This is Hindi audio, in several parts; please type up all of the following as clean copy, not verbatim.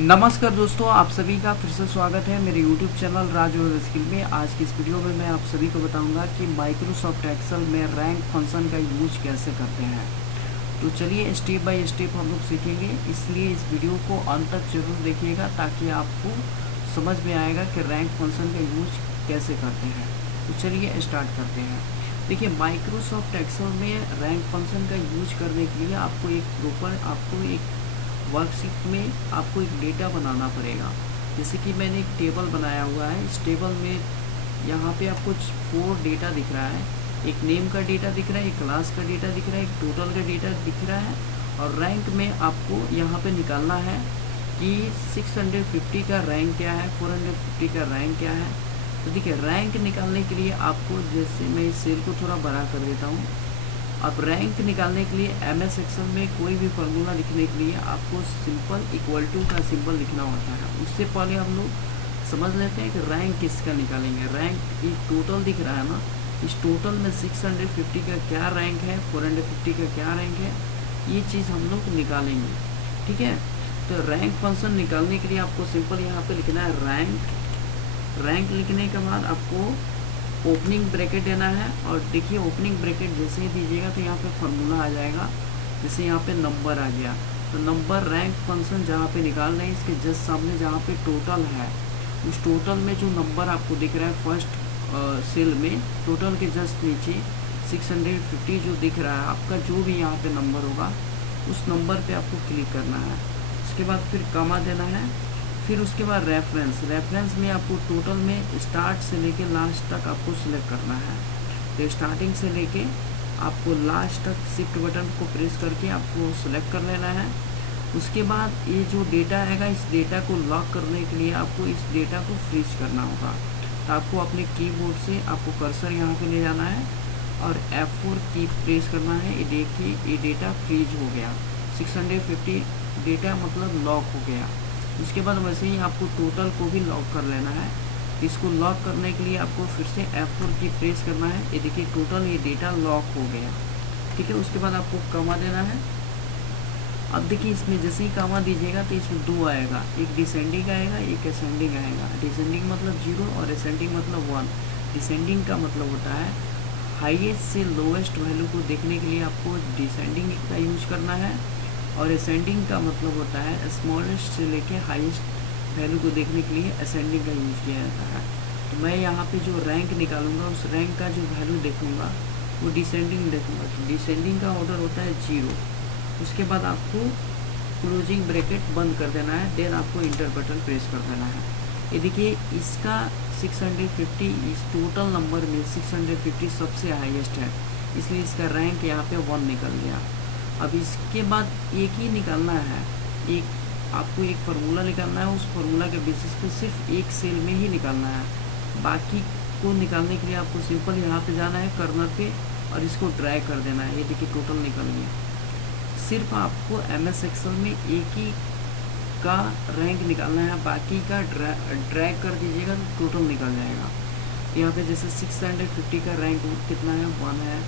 नमस्कार दोस्तों, आप सभी का फिर से स्वागत है मेरे YouTube चैनल राज और स्किल में। आज की इस वीडियो में मैं आप सभी को बताऊंगा कि माइक्रोसॉफ्ट एक्सेल में रैंक फंक्शन का यूज कैसे करते हैं। तो चलिए स्टेप बाय स्टेप हम लोग सीखेंगे, इसलिए इस वीडियो को अंत तक जरूर देखिएगा ताकि आपको समझ में आएगा कि रैंक फंक्शन का यूज कैसे करते हैं। तो चलिए स्टार्ट करते हैं। देखिए, माइक्रोसॉफ्ट एक्सेल में रैंक फंक्शन का यूज करने के लिए आपको एक वर्कशीट में आपको एक डेटा बनाना पड़ेगा। जैसे कि मैंने एक टेबल बनाया हुआ है। इस टेबल में यहाँ पे आपको 4 डेटा दिख रहा है। एक नेम का डेटा दिख रहा है, एक क्लास का डेटा दिख रहा है, एक टोटल का डेटा दिख रहा है। और रैंक में आपको यहाँ पे निकालना है कि 650 का रैंक क्या है, 450 का रैंक क्या है। तो देखिए, रैंक निकालने के लिए आपको, जैसे मैं इस सेल को थोड़ा बड़ा कर देता हूँ। अब रैंक निकालने के लिए MS एक्सेल में कोई भी फार्मूला लिखने के लिए आपको सिंपल इक्वल टू का सिंबल लिखना होता है। उससे पहले हम लोग समझ लेते हैं कि रैंक किसका निकालेंगे। रैंक एक टोटल दिख रहा है ना, इस टोटल में 650 का क्या रैंक है, 450 का क्या रैंक है, ये चीज़ हम लोग निकालेंगे। ठीक है, तो रैंक फंक्शन निकालने के लिए आपको सिंपल यहाँ पे लिखना है रैंक। रैंक लिखने के बाद आपको ओपनिंग ब्रैकेट देना है। और देखिए, ओपनिंग ब्रैकेट जैसे ही दीजिएगा तो यहाँ पे फार्मूला आ जाएगा। जैसे यहाँ पे नंबर आ गया, तो नंबर रैंक फंक्शन जहाँ पे निकाल रहे हैं इसके जस्ट सामने जहाँ पे टोटल है, उस टोटल में जो नंबर आपको दिख रहा है फर्स्ट सेल में, टोटल के जस्ट नीचे 650 जो दिख रहा है, आपका जो भी यहाँ पे नंबर होगा उस नंबर पे आपको क्लिक करना है। उसके बाद फिर कमा देना है। फिर उसके बाद रेफरेंस में आपको टोटल में स्टार्ट से लेके लास्ट तक आपको सिलेक्ट करना है। तो स्टार्टिंग से लेके आपको लास्ट तक शिफ्ट बटन को प्रेस करके आपको सिलेक्ट कर लेना है। उसके बाद ये जो डेटा आएगा, इस डेटा को लॉक करने के लिए आपको इस डेटा को फ्रीज करना होगा। तो आपको अपने कीबोर्ड से आपको कर्सर यहाँ पे ले जाना है और F4 की प्रेस करना है। ये देखिए, ये डेटा फ्रीज हो गया। 650 डेटा मतलब लॉक हो गया। उसके बाद वैसे ही आपको टोटल को भी लॉक कर लेना है। इसको लॉक करने के लिए आपको फिर से F4 की प्रेस करना है। ये देखिए, टोटल ये डेटा लॉक हो गया। ठीक है, उसके बाद आपको कमा देना है। अब देखिए, इसमें जैसे ही कमा दीजिएगा तो इसमें 2 आएगा, एक डिसेंडिंग आएगा, एक असेंडिंग आएगा। डिसेंडिंग मतलब 0 और असेंडिंग मतलब 1। डिसेंडिंग का मतलब होता है हाईएस्ट से लोवेस्ट वैल्यू को देखने के लिए आपको डिसेंडिंग का यूज करना है, और असेंडिंग का मतलब होता है स्मॉलेस्ट से लेके हाईएस्ट वैल्यू को देखने के लिए असेंडिंग का यूज किया जाता है। तो मैं यहाँ पे जो रैंक निकालूंगा उस रैंक का जो वैल्यू देखूंगा वो डिसेंडिंग देखूंगा। तो डिसेंडिंग का ऑर्डर होता है 0। उसके बाद आपको क्लोजिंग ब्रैकेट बंद कर देना है, देन आपको इंटर बटन प्रेस कर देना है। ये देखिए, इसका 650, इस टोटल नंबर में 650 सबसे हाईएस्ट है, इसलिए इसका रैंक यहाँ पे 1 निकल गया। अब इसके बाद एक ही निकालना है, आपको एक फार्मूला निकालना है। उस फार्मूला के बेसिस पे सिर्फ एक सेल में ही निकालना है। बाकी को निकालने के लिए आपको सिंपल यहाँ पे जाना है कर्नर पे और इसको ड्रैग कर देना है। ये देखिए, टोटल निकल गया। सिर्फ आपको MS एक्सेल में एक ही का रैंक निकालना है, बाकी का ड्रैग कर दीजिएगा तो टोटल निकल जाएगा। यहाँ पे जैसे 650 का रैंक कितना है, 1 है।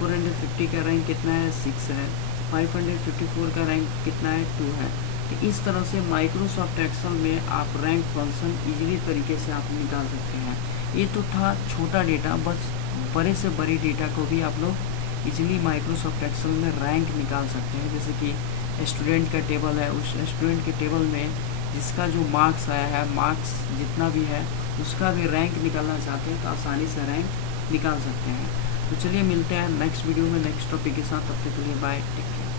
450 का रैंक कितना है, 6 है। 554 का रैंक कितना है, 2 है। तो इस तरह से माइक्रोसॉफ्ट एक्सेल में आप रैंक फंक्शन इजीली तरीके से आप निकाल सकते हैं। ये तो था छोटा डेटा, बस बड़े से बड़ी डेटा को भी आप लोग इजीली माइक्रोसॉफ्ट एक्सेल में रैंक निकाल सकते हैं। जैसे कि स्टूडेंट का टेबल है, उस स्टूडेंट के टेबल में जिसका जो मार्क्स आया है, मार्क्स जितना भी है उसका भी रैंक निकालना चाहते हैं तो आसानी से रैंक निकाल सकते हैं। तो चलिए मिलते हैं नेक्स्ट वीडियो में नेक्स्ट टॉपिक के साथ। तब तक के लिए बाय, टेक केयर।